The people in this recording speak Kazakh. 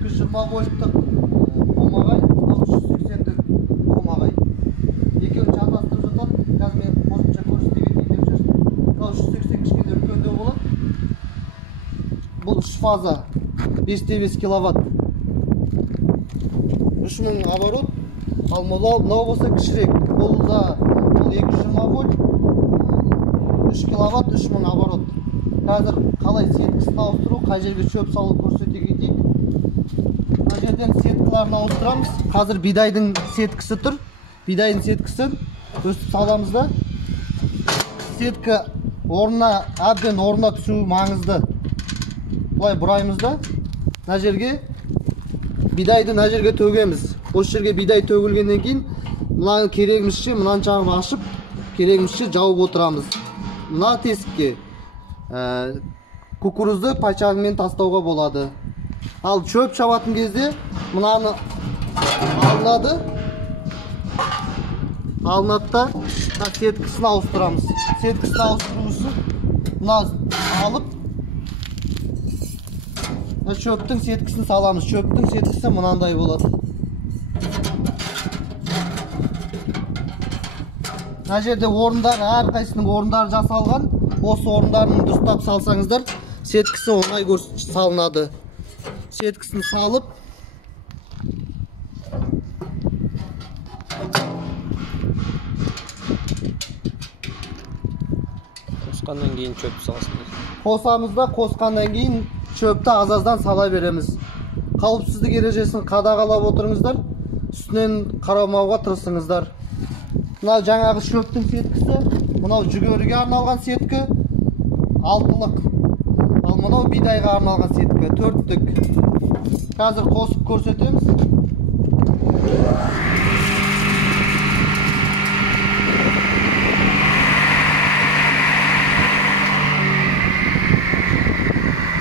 220 вольттық қомағай, 380-дік қомағай. Екеуін шатастырып жатады. Қазір мен қосымша көрсете кетейін деп жүрсем. 380 кішкене үлкендеу болады. Бұл 3 фаза 5-5 киловатт. 3000 оборот. Ал мынау болса кішірек. Бұл 220 вольт, 3 киловатт, 3000 оборот. Қазір қалай сеткісін ауыстыру, қай жерге шөп салу көрсете кетейік. Мына жерден сеткаларын ауыстырамыз. Қазір бидайдың сеткісі тұр. Бидайдың сеткісін өстіп саламыз да. Сетка әбден орнына түсуі маңызды. Бұлай бұраймыз да. Мына жерге бидайды мына жерге төгеміз. Осы жерге бидай төгілгеннен кейін мынаны керегімізше мынаны жағып ашып, керегімізше жауып отырамыз. Мына тесікке кукурузды пачагымен тастауға болады. Ал шөп шабатын кезде мынаны алынады да сеткісін ауыстырамыз. Сеткісін ауыстыру үшін мына алып шөптің сеткісін саламыз. Шөптің сеткісі мынандай болады. Мына жерде орындар, әрқайсының орындары жасалған. Осы орындарын дұрыстап салсаңыздар, сеткісі оңай салынады. Сеткісін салып, қосқаннан кейін шөпті саласыңдар. Қосамыз да, қосқаннан кейін шөпті аз-аздан сала береміз. Қауіпсіздік ережесін қадағалап отырыңыздар, үстінен қарамауға тырысыңыздар. Мынау жаңағы шөптің сеткісі, мынау жүгеріге арналған сеткі 6-лық. Ал мынау бидайға арналған сеткі 4-тік. Қазір қосып көрсетеміз.